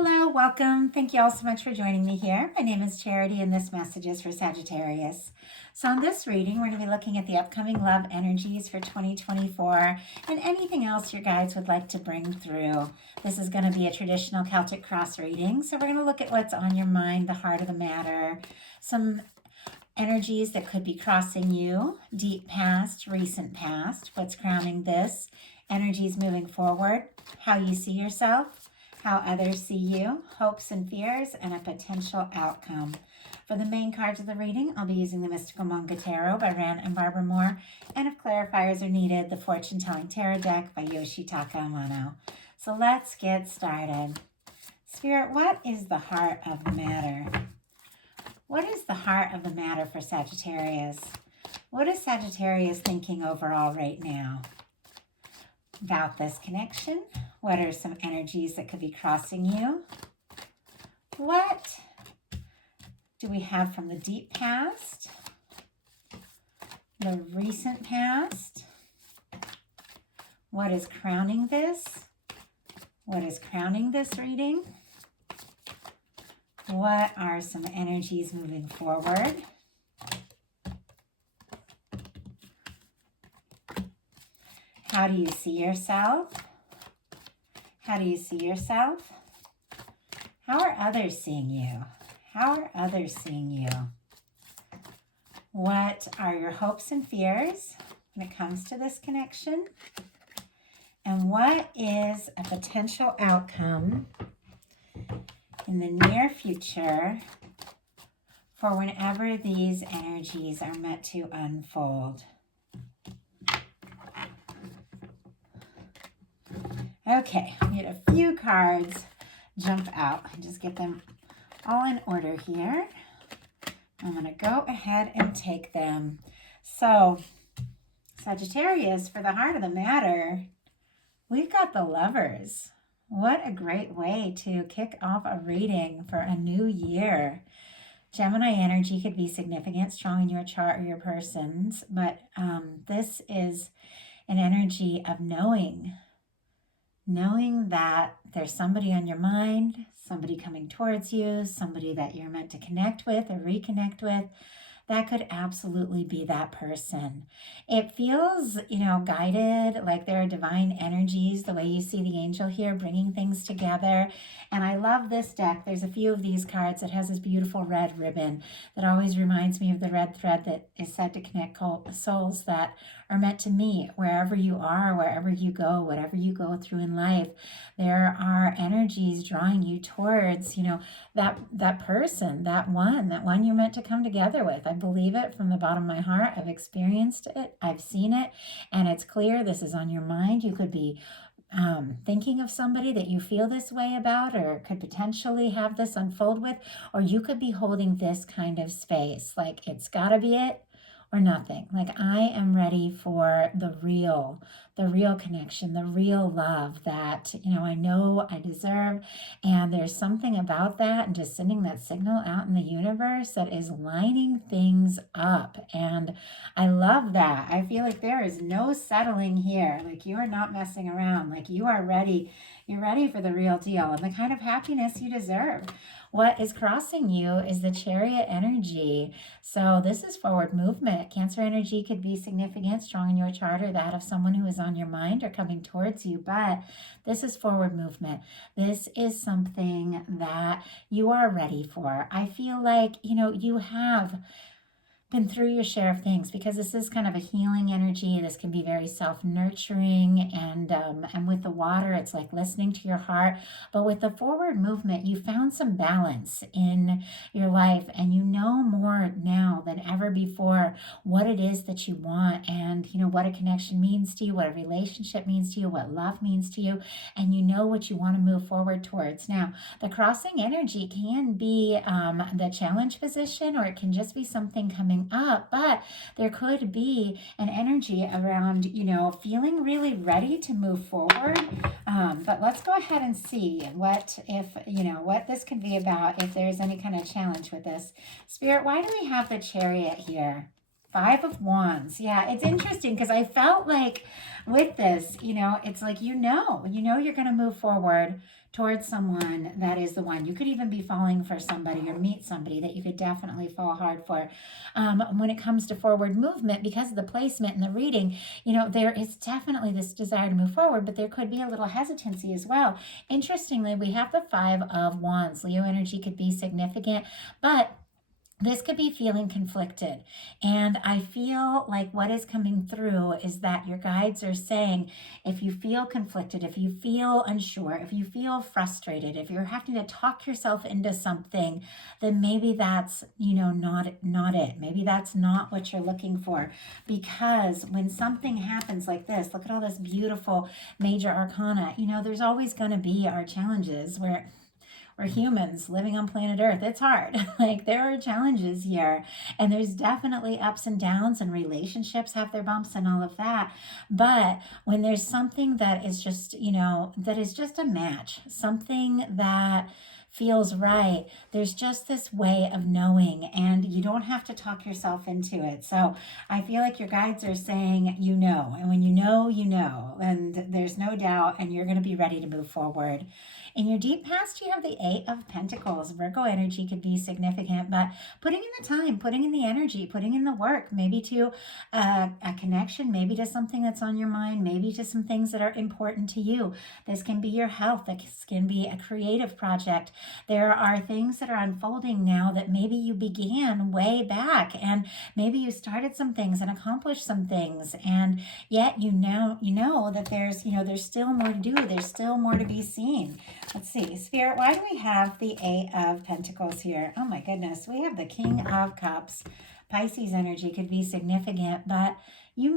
Hello, welcome. Thank you all so much for joining me here. My name is Charity and this message is for Sagittarius. So in this reading, we're going to be looking at the upcoming love energies for 2024 and anything else your guides would like to bring through. This is going to be a traditional Celtic cross reading. So we're going to look at what's on your mind, the heart of the matter, some energies that could be crossing you, deep past, recent past, what's crowning this, energies moving forward, how you see yourself, how others see you, hopes and fears, and a potential outcome. For the main cards of the reading, I'll be using the Mystical Manga Tarot by Ran and Barbara Moore, and if clarifiers are needed, the Fortune Telling Tarot deck by Yoshitaka Amano. So let's get started. Spirit, what is the heart of the matter? What is the heart of the matter for Sagittarius? What is Sagittarius thinking overall right now about this connection? What are some energies that could be crossing you? What do we have from the deep past, the recent past? What is crowning this? What is crowning this reading? What are some energies moving forward? How do you see yourself? How do you see yourself? How are others seeing you? How are others seeing you? What are your hopes and fears when it comes to this connection? And what is a potential outcome in the near future for whenever these energies are meant to unfold? Okay, we had a few cards jump out. I just get them all in order here. I'm going to go ahead and take them. So, Sagittarius, for the heart of the matter, we've got the Lovers. What a great way to kick off a reading for a new year. Gemini energy could be significant, strong in your chart or your person's, but this is an energy of knowing that there's somebody on your mind, somebody coming towards you, somebody that you're meant to connect with or reconnect with. That could absolutely be that person. It feels, guided, like there are divine energies, the way you see the angel here bringing things together. And I love this deck. There's a few of these cards that has this beautiful red ribbon that always reminds me of the red thread that is said to connect souls that are meant to meet wherever you are, wherever you go, whatever you go through in life. There are energies drawing you towards, that person, that one you're meant to come together with. I believe it from the bottom of my heart. I've experienced it. I've seen it. And it's clear this is on your mind. You could be thinking of somebody that you feel this way about or could potentially have this unfold with, or you could be holding this kind of space. Like it's got to be it or nothing. Like I am ready for the real connection, the real love that, I know I deserve. And there's something about that and just sending that signal out in the universe that is lining things up. And I love that. I feel like there is no settling here. Like you are not messing around. Like you are ready. You're ready for the real deal and the kind of happiness you deserve. What is crossing you is the chariot energy. So this is forward movement. Cancer energy could be significant, strong in your chart, or that of someone who is on your mind or coming towards you. But this is forward movement. This is something that you are ready for. I feel like, you have been through your share of things because this is kind of a healing energy. This can be very self-nurturing, and with the water, it's like listening to your heart. But with the forward movement, you found some balance in your life, and you know more now than ever before what it is that you want, and what a connection means to you, what a relationship means to you, what love means to you, and you know what you want to move forward towards. Now, the crossing energy can be the challenge position, or it can just be something coming up, but there could be an energy around, feeling really ready to move forward. But let's go ahead and see what this could be about, if there's any kind of challenge with this. Spirit, why do we have the chariot here? Five of Wands. Yeah, it's interesting because I felt like with this, it's like, you're going to move forward towards someone that is the one. You could even be falling for somebody or meet somebody that you could definitely fall hard for. When it comes to forward movement, because of the placement and the reading, there is definitely this desire to move forward, but there could be a little hesitancy as well. Interestingly, we have the Five of Wands. Leo energy could be significant, but this could be feeling conflicted. And I feel like what is coming through is that your guides are saying, if you feel conflicted, if you feel unsure, if you feel frustrated, if you're having to talk yourself into something, then maybe that's, not it. Maybe that's not what you're looking for. Because when something happens like this, look at all this beautiful major arcana, there's always going to be our challenges where we're humans living on planet Earth. It's hard. Like, there are challenges here, and there's definitely ups and downs, and relationships have their bumps and all of that. But when there's something that is just, that is just a match, something that feels right, there's just this way of knowing, and you don't have to talk yourself into it. So I feel like your guides are saying, and when and there's no doubt, and you're going to be ready to move forward. In your deep past, you have the Eight of Pentacles. Virgo energy could be significant, but putting in the time, putting in the energy, putting in the work, maybe to a connection, maybe to something that's on your mind, maybe to some things that are important to you. This can be your health. This can be a creative project. There are things that are unfolding now that maybe you began way back, and maybe you started some things and accomplished some things, and yet you know that there's still more to do. There's still more to be seen. Let's see, Spirit, why do we have the Eight of Pentacles here? Oh my goodness, we have the King of Cups. Pisces energy could be significant, but there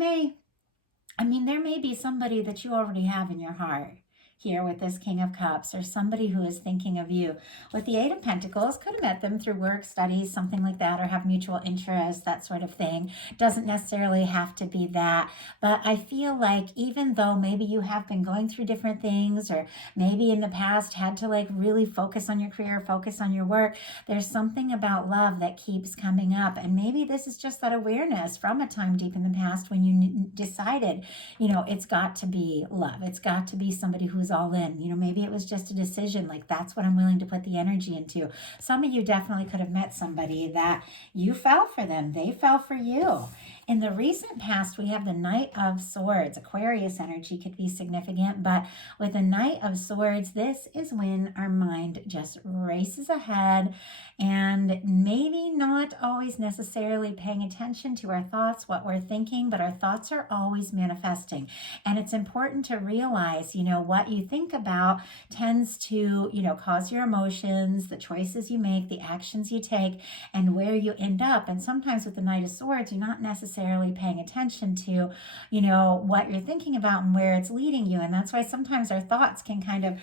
may be somebody that you already have in your heart here with this King of Cups, or somebody who is thinking of you. With the Eight of Pentacles, could have met them through work, studies, something like that, or have mutual interests, that sort of thing. Doesn't necessarily have to be that, but I feel like even though maybe you have been going through different things, or maybe in the past had to really focus on your career, focus on your work, there's something about love that keeps coming up, and maybe this is just that awareness from a time deep in the past when you decided, it's got to be love. It's got to be somebody who's all in. Maybe it was just a decision, like, that's what I'm willing to put the energy into. Some of you definitely could have met somebody that you fell for them. They fell for you. In the recent past, we have the Knight of Swords. Aquarius energy could be significant, but with the Knight of Swords, this is when our mind just races ahead, and maybe not always necessarily paying attention to our thoughts, what we're thinking, but our thoughts are always manifesting. And it's important to realize, what you think about tends to, cause your emotions, the choices you make, the actions you take, and where you end up. And sometimes with the Knight of Swords, you're not necessarily paying attention to, what you're thinking about and where it's leading you. And that's why sometimes our thoughts can kind of,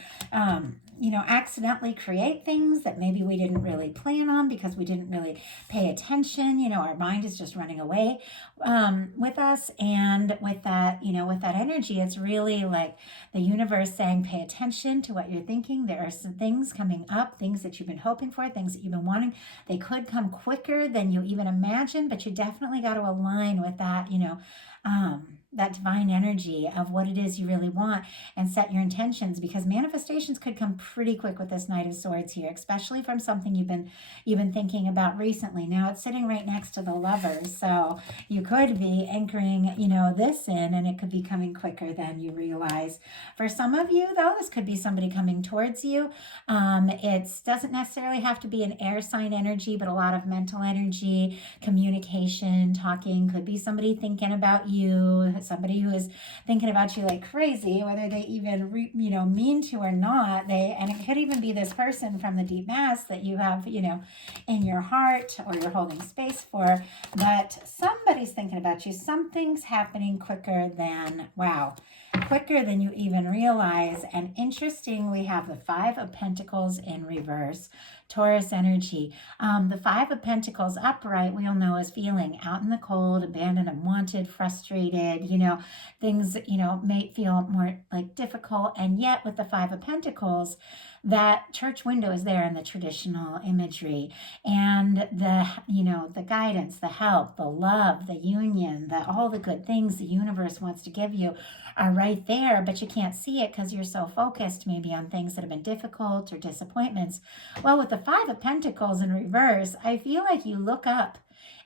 accidentally create things that maybe we didn't really plan on because we didn't really pay attention. Our mind is just running away with us. And with that, with that energy, it's really like the universe saying, pay attention to what you're thinking. There are some things coming up, things that you've been hoping for, things that you've been wanting. They could come quicker than you even imagine, but you definitely got to align with that, that divine energy of what it is you really want, and set your intentions, because manifestations could come pretty quick with this Knight of Swords here, especially from something you've been thinking about recently. Now it's sitting right next to the Lovers, so you could be anchoring, this in, and it could be coming quicker than you realize. For some of you, though, this could be somebody coming towards you. It doesn't necessarily have to be an air sign energy, but a lot of mental energy, communication, talking. Could be somebody thinking about you, somebody who is thinking about you like crazy, whether they even mean to or not. And it could even be this person from the deep past that you have in your heart, or you're holding space for, but somebody's thinking about you. Something's happening quicker than you even realize. And interesting, we have the Five of Pentacles in reverse. Taurus energy. The Five of Pentacles upright, we all know, is feeling out in the cold, abandoned, unwanted, frustrated. Things, may feel more like difficult. And yet with the Five of Pentacles, that church window is there in the traditional imagery, and the guidance, the help, the love, the union, all the good things the universe wants to give you are right there, but you can't see it because you're so focused maybe on things that have been difficult or disappointments. Well, with the Five of Pentacles in reverse, I feel like you look up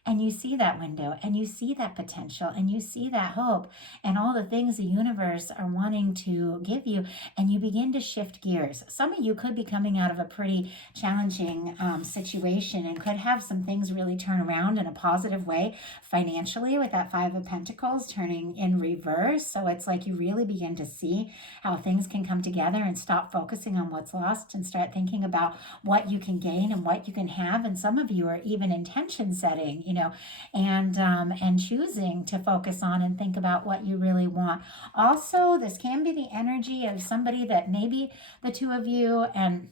and you see that window and you see that potential and you see that hope and all the things the universe are wanting to give you, and you begin to shift gears. Some of you could be coming out of a pretty challenging situation and could have some things really turn around in a positive way financially, with that Five of Pentacles turning in reverse. So it's like you really begin to see how things can come together and stop focusing on what's lost and start thinking about what you can gain and what you can have. And some of you are even intention setting, and choosing to focus on and think about what you really want. Also, this can be the energy of somebody that maybe the two of you, and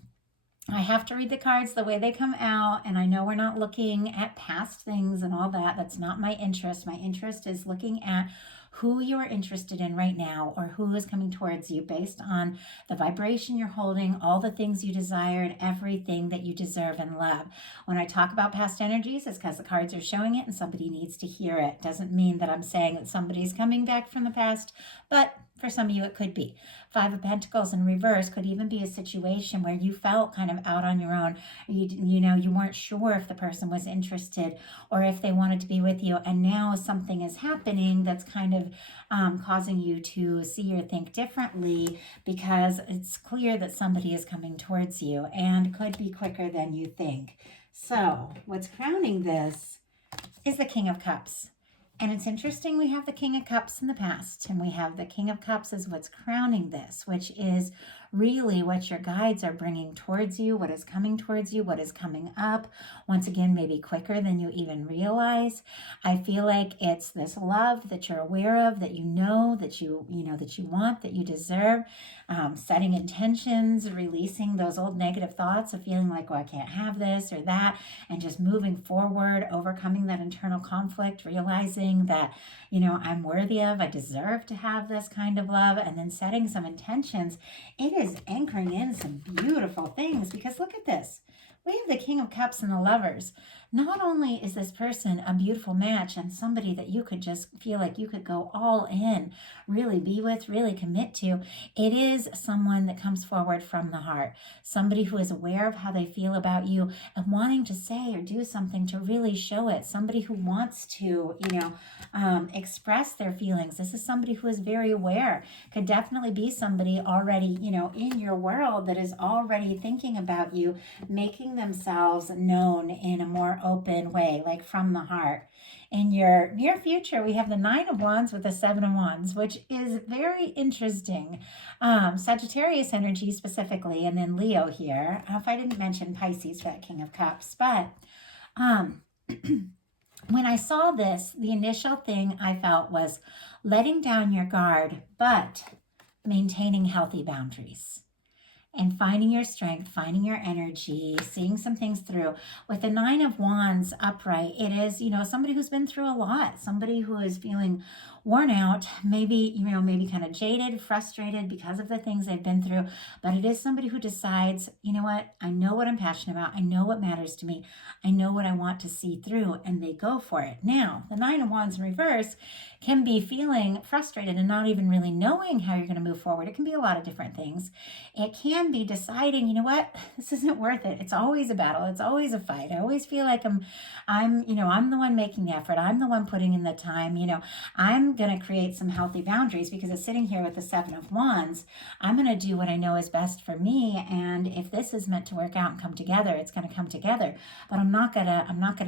I have to read the cards the way they come out, and I know we're not looking at past things and all that. That's not my interest. My interest is looking at who you are interested in right now, or who is coming towards you based on the vibration you're holding, all the things you desire, and everything that you deserve and love. When I talk about past energies, it's because the cards are showing it and somebody needs to hear it. Doesn't mean that I'm saying that somebody's coming back from the past, but for some of you, it could be. Five of Pentacles in reverse could even be a situation where you felt kind of out on your own. You weren't sure if the person was interested or if they wanted to be with you. And now something is happening that's kind of causing you to see or think differently, because it's clear that somebody is coming towards you and could be quicker than you think. So what's crowning this is the King of Cups. And it's interesting, we have the King of Cups in the past, and we have the King of Cups as what's crowning this, which is really what your guides are bringing towards you, what is coming towards you, what is coming up. Once again, maybe quicker than you even realize. I feel like it's this love that you're aware of, that you know, that you want, that you deserve. Setting intentions, releasing those old negative thoughts of feeling like, I can't have this or that, and just moving forward, overcoming that internal conflict, realizing that, I'm worthy of, I deserve to have this kind of love, and then setting some intentions. It is anchoring in some beautiful things, because look at this. We have the King of Cups and the Lovers. Not only is this person a beautiful match and somebody that you could just feel like you could go all in, really be with, really commit to, it is someone that comes forward from the heart. Somebody who is aware of how they feel about you and wanting to say or do something to really show it. Somebody who wants to, express their feelings. This is somebody who is very aware. Could definitely be somebody already, in your world that is already thinking about you, making themselves known in a more open way, like from the heart. In your near future, we have the Nine of Wands with the Seven of Wands, which is very interesting. Sagittarius energy specifically, and then Leo here. If I didn't mention Pisces for that King of Cups, but when I saw this, the initial thing I felt was letting down your guard, but maintaining healthy boundaries. And finding your strength, finding your energy, seeing some things through. With the Nine of Wands upright, it is, somebody who's been through a lot, somebody who is feeling worn out, maybe kind of jaded, frustrated because of the things they've been through. But it is somebody who decides, I know what I'm passionate about. I know what matters to me. I know what I want to see through, and they go for it. Now, the Nine of Wands in reverse can be feeling frustrated and not even really knowing how you're going to move forward. It can be a lot of different things. It can be deciding, this isn't worth it. It's always a battle. It's always a fight. I always feel like I'm the one making the effort. I'm the one putting in the time. I'm going to create some healthy boundaries, because it's sitting here with the Seven of Wands. I'm going to do what I know is best for me. And if this is meant to work out and come together, it's going to come together. But I'm not going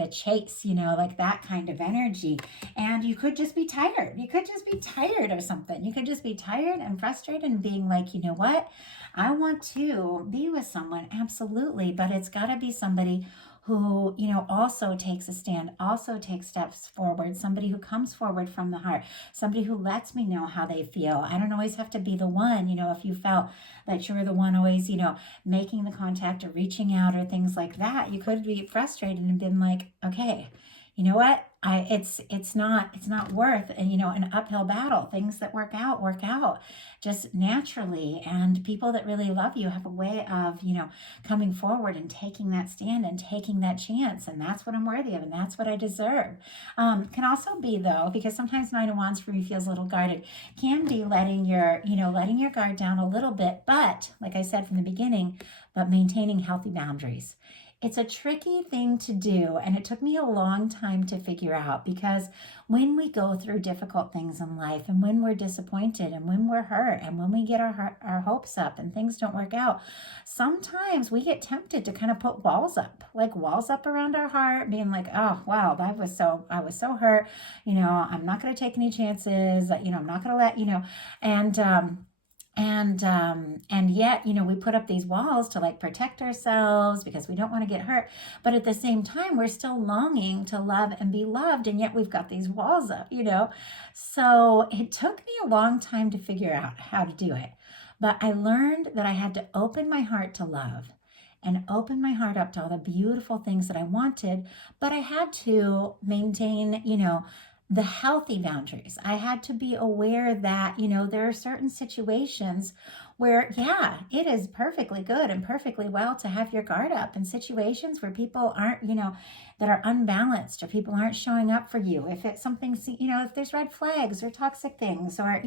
to chase, like that kind of energy. And you could just be tired. You could just be tired of something. You could just be tired and frustrated and being like, I want to be with someone, absolutely, but it's got to be somebody who, also takes a stand, also takes steps forward, somebody who comes forward from the heart, somebody who lets me know how they feel. I don't always have to be the one, if you felt that you were the one always, making the contact or reaching out or things like that. You could be frustrated and been like, okay, you know what? It's not worth, and an uphill battle. Things that work out just naturally, and people that really love you have a way of coming forward and taking that stand and taking that chance, and that's what I'm worthy of, and that's what I deserve. Can also be, though, because sometimes Nine of Wands for me feels a little guarded, can be letting your guard down a little bit, but like I said from the beginning, but maintaining healthy boundaries. It's a tricky thing to do, and it took me a long time to figure out, because when we go through difficult things in life, and when we're disappointed, and when we're hurt, and when we get our hopes up and things don't work out, sometimes we get tempted to kind of put walls up, like walls up around our heart, being like, oh wow, I was so hurt, I'm not going to take any chances, I'm not going to let, and and yet we put up these walls to like protect ourselves because we don't want to get hurt, but at the same time we're still longing to love and be loved, and yet we've got these walls up. So it took me a long time to figure out how to do it, but I learned that I had to open my heart to love and open my heart up to all the beautiful things that I wanted, but I had to maintain the healthy boundaries. I had to be aware that, there are certain situations where, yeah, it is perfectly good and perfectly well to have your guard up in situations where people aren't, that are unbalanced, or people aren't showing up for you. If it's something, if there's red flags or toxic things, or,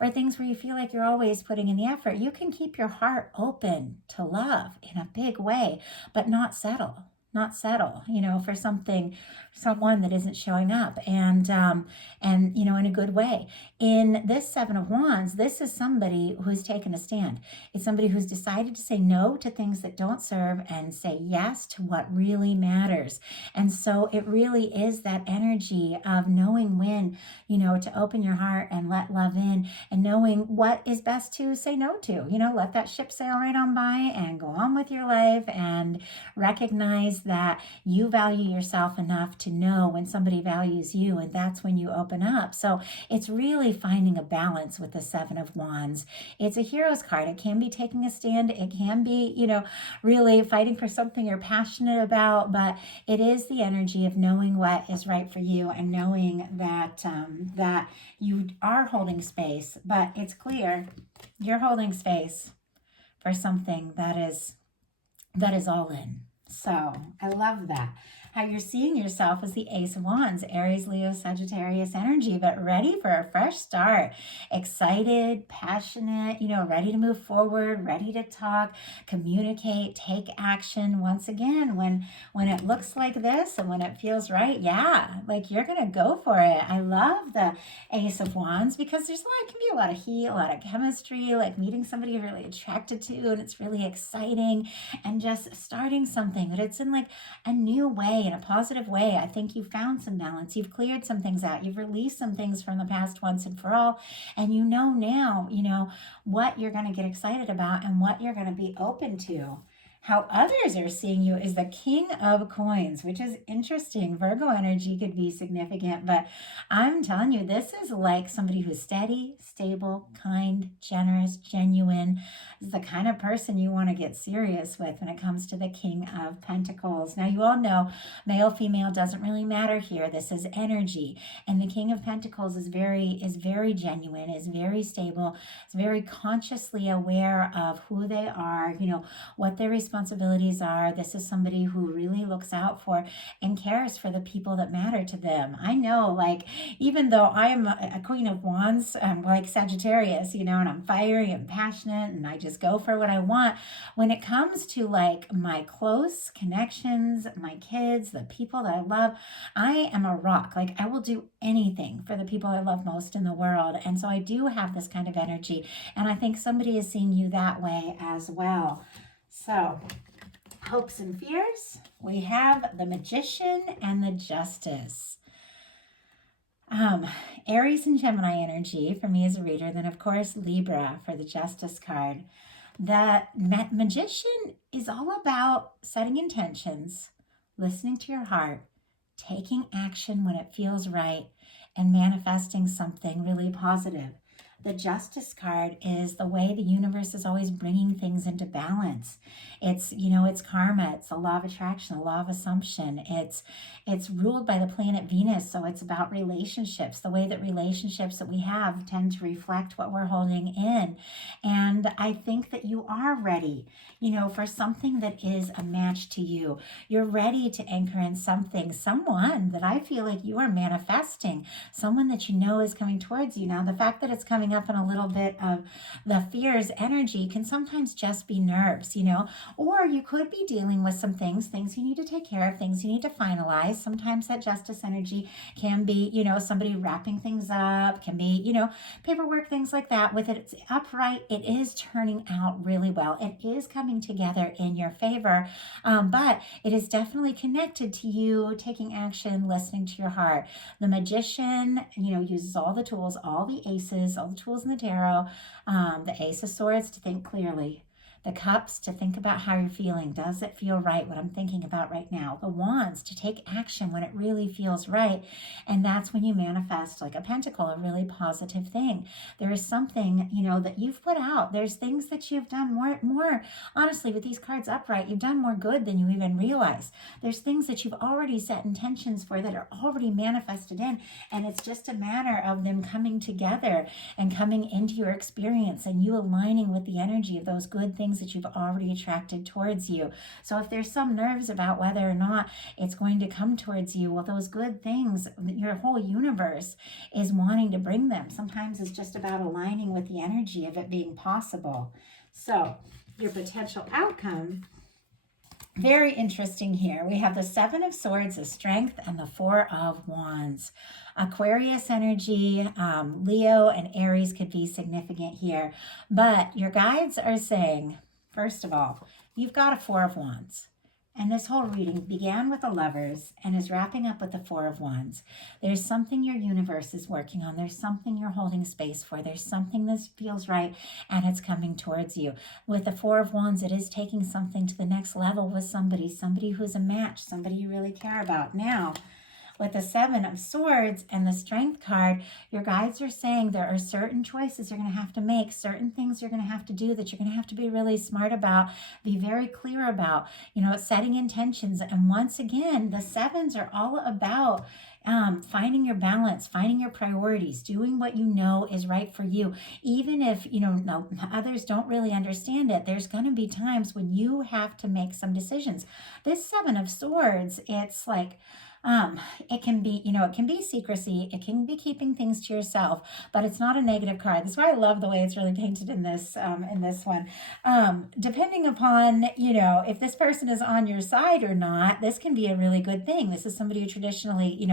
or things where you feel like you're always putting in the effort, you can keep your heart open to love in a big way, but not settle for someone that isn't showing up, and in a good way. In this Seven of Wands, this is somebody who's taken a stand. It's somebody who's decided to say no to things that don't serve and say yes to what really matters. And so it really is that energy of knowing when, to open your heart and let love in, and knowing what is best to say no to. Let that ship sail right on by and go on with your life, and recognize that you value yourself enough to know when somebody values you, and that's when you open up. So it's really finding a balance with the Seven of Wands. It's a hero's card. It can be taking a stand. It can be, really fighting for something you're passionate about, but it is the energy of knowing what is right for you, and knowing that that you are holding space, but it's clear you're holding space for something that is all in. So I love that. How you're seeing yourself as the Ace of Wands, Aries, Leo, Sagittarius energy, but ready for a fresh start. Excited, passionate, ready to move forward, ready to talk, communicate, take action. Once again, when it looks like this and when it feels right, yeah, like you're going to go for it. I love the Ace of Wands because can be a lot of heat, a lot of chemistry, like meeting somebody you're really attracted to, and it's really exciting, and just starting something, but it's in like a new way, in a positive way. I think you've found some balance. You've cleared some things out. You've released some things from the past once and for all. And now, what you're going to get excited about and what you're going to be open to. How others are seeing you is the King of Coins, which is interesting. Virgo energy could be significant, but I'm telling you, this is like somebody who's steady, stable, kind, generous, genuine. This is the kind of person you want to get serious with when it comes to the King of Pentacles. Now, you all know male, female doesn't really matter here. This is energy. And the King of Pentacles is very genuine, is very stable, is very consciously aware of who they are, what their responsibilities are. This is somebody who really looks out for and cares for the people that matter to them. I know, like, even though I'm a Queen of Wands, I'm like Sagittarius, and I'm fiery and passionate, and I just go for what I want. When it comes to like my close connections, my kids, the people that I love, I am a rock. Like, I will do anything for the people I love most in the world. And so I do have this kind of energy, and I think somebody is seeing you that way as well. So, hopes and fears, we have the Magician and the Justice. Aries and Gemini energy for me as a reader, then of course Libra for the Justice card. The Magician is all about setting intentions, listening to your heart, taking action when it feels right, and manifesting something really positive. The Justice card is the way the universe is always bringing things into balance. It's, it's karma, it's the law of attraction, the law of assumption. It's ruled by the planet Venus, so it's about relationships, the way that relationships that we have tend to reflect what we're holding in. And I think that you are ready, for something that is a match to you. You're ready to anchor in something, someone that I feel like you are manifesting, someone that you know is coming towards you. Now, the fact that it's coming up in a little bit of the fears energy can sometimes just be nerves, or you could be dealing with some things you need to take care of, things you need to finalize. Sometimes that justice energy can be, somebody wrapping things up, can be, paperwork, things like that. With it, it's upright. It is turning out really well. It is coming together in your favor, but it is definitely connected to you taking action, listening to your heart. The Magician, uses all the tools, all the aces, all the tools in the tarot. The Ace of Swords to think clearly. The Cups to think about how you're feeling. Does it feel right, what I'm thinking about right now? The Wands to take action when it really feels right. And that's when you manifest, like a pentacle, a really positive thing. There is something, that you've put out. There's things that you've done more, honestly, with these cards upright, you've done more good than you even realize. There's things that you've already set intentions for that are already manifested in. And it's just a matter of them coming together and coming into your experience and you aligning with the energy of those good things that you've already attracted towards you. So if there's some nerves about whether or not it's going to come towards you, well, those good things, your whole universe is wanting to bring them. Sometimes it's just about aligning with the energy of it being possible. So your potential outcome, very interesting here. We have the Seven of Swords, the Strength, and the Four of Wands. Aquarius energy, Leo and Aries could be significant here. But your guides are saying, first of all, you've got a Four of Wands. And this whole reading began with the Lovers and is wrapping up with the Four of Wands. There's something your universe is working on. There's something you're holding space for. There's something that feels right and it's coming towards you. With the Four of Wands, it is taking something to the next level with somebody who's a match, somebody you really care about. Now, with the Seven of Swords and the Strength card, your guides are saying there are certain choices you're going to have to make, certain things you're going to have to do that you're going to have to be really smart about, be very clear about, setting intentions. And once again, the sevens are all about finding your balance, finding your priorities, doing what you know is right for you. Even if, others don't really understand it, there's going to be times when you have to make some decisions. This Seven of Swords, it's like, it can be, it can be secrecy. It can be keeping things to yourself, but it's not a negative card. That's why I love the way it's really painted in this one. Depending upon, if this person is on your side or not, this can be a really good thing. This is somebody who traditionally,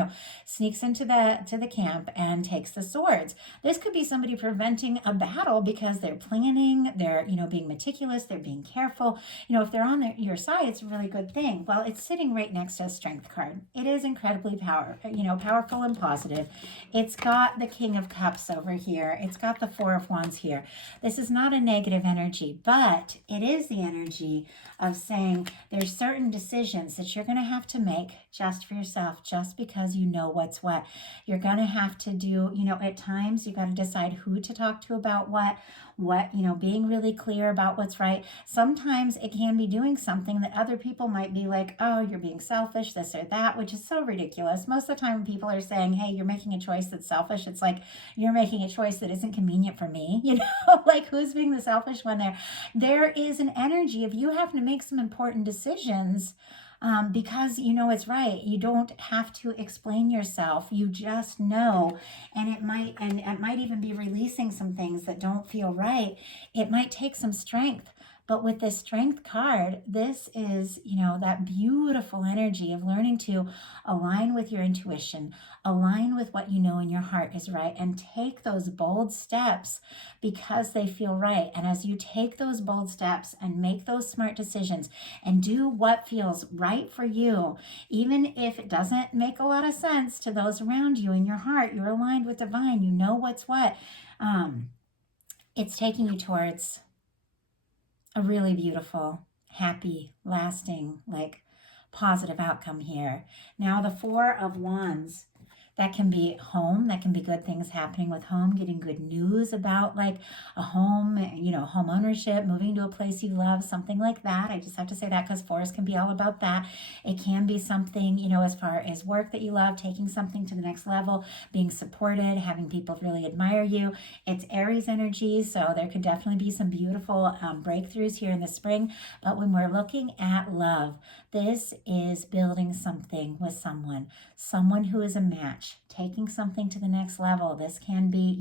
sneaks into the camp and takes the swords. This could be somebody preventing a battle because they're planning, they're, being meticulous, they're being careful. If they're on your side, it's a really good thing. Well, it's sitting right next to a Strength card. It is incredibly powerful and positive. It's got the King of Cups over here. It's got the Four of Wands here. This is not a negative energy, but it is the energy of saying there's certain decisions that you're going to have to make just for yourself, just because you know what's what. You're going to have to do, at times you got to decide who to talk to about what, being really clear about what's right. Sometimes it can be doing something that other people might be like, oh, you're being selfish, this or that, which is so ridiculous. Most of the time when people are saying, hey, you're making a choice that's selfish, it's like you're making a choice that isn't convenient for me. Like who's being the selfish one there? There is an energy of you having to make some important decisions because it's right. You don't have to explain yourself. You just know, and it might even be releasing some things that don't feel right. It might take some strength. But with this Strength card, this is, that beautiful energy of learning to align with your intuition, align with what you know in your heart is right, and take those bold steps because they feel right. And as you take those bold steps and make those smart decisions and do what feels right for you, even if it doesn't make a lot of sense to those around you in your heart, you're aligned with divine, you know what's what. It's taking you towards a really beautiful, happy, lasting, positive outcome here. Now the Four of Wands. That can be home. That can be good things happening with home, getting good news about like a home, home ownership, moving to a place you love, something like that. I just have to say that because Forest can be all about that. It can be something, as far as work that you love, taking something to the next level, being supported, having people really admire you. It's Aries energy, so there could definitely be some beautiful breakthroughs here in the spring. But when we're looking at love, this is building something with someone who is a match, taking something to the next level. This can be,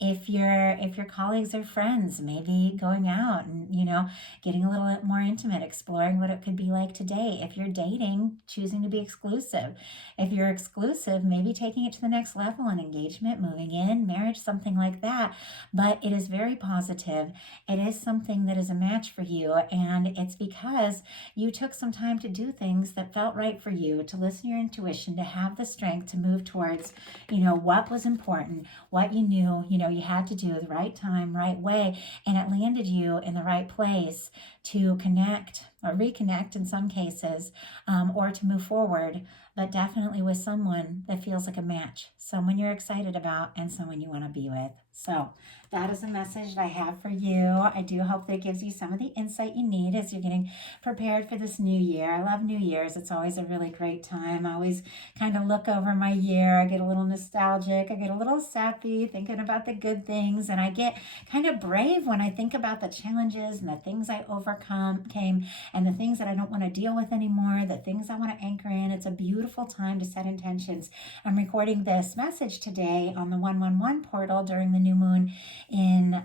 if your colleagues or friends, maybe going out and, getting a little more intimate, exploring what it could be like today. If you're dating, choosing to be exclusive. If you're exclusive, maybe taking it to the next level, an engagement, moving in, marriage, something like that. But it is very positive. It is something that is a match for you, and it's because you took some time to do things that felt right for you, to listen to your intuition, to have the strength to move towards, what was important, what you knew, you had to do the right time, right way, and it landed you in the right place to connect or reconnect in some cases, or to move forward, but definitely with someone that feels like a match, someone you're excited about, and someone you want to be with. So that is a message that I have for you. I do hope that it gives you some of the insight you need as you're getting prepared for this new year. I love New Year's. It's always a really great time. I always kind of look over my year. I get a little nostalgic. I get a little sappy thinking about the good things. And I get kind of brave when I think about the challenges and the things I overcame and the things that I don't want to deal with anymore, the things I want to anchor in. It's a beautiful time to set intentions. I'm recording this message today on the 111 portal during the new moon in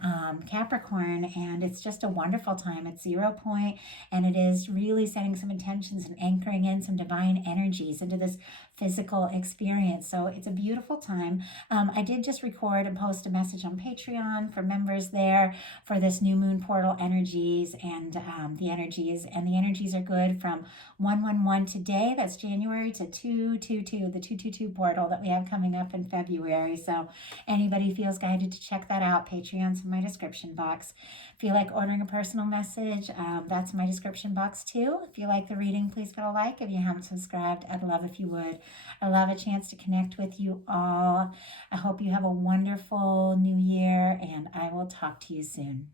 Capricorn, and it's just a wonderful time. It's 0 point, and it is really setting some intentions and anchoring in some divine energies into this physical experience. So it's a beautiful time. I did just record and post a message on Patreon for members there for this new moon portal energies and the energies are good from 111 today. That's January to 222, the 222 portal that we have coming up in February. So anybody feels guided to check that out, Patreon's in my description box. If you like ordering a personal message, that's my description box too. If you like the reading, please go like. If you haven't subscribed, I'd love if you would. I love a chance to connect with you all. I hope you have a wonderful new year, and I will talk to you soon.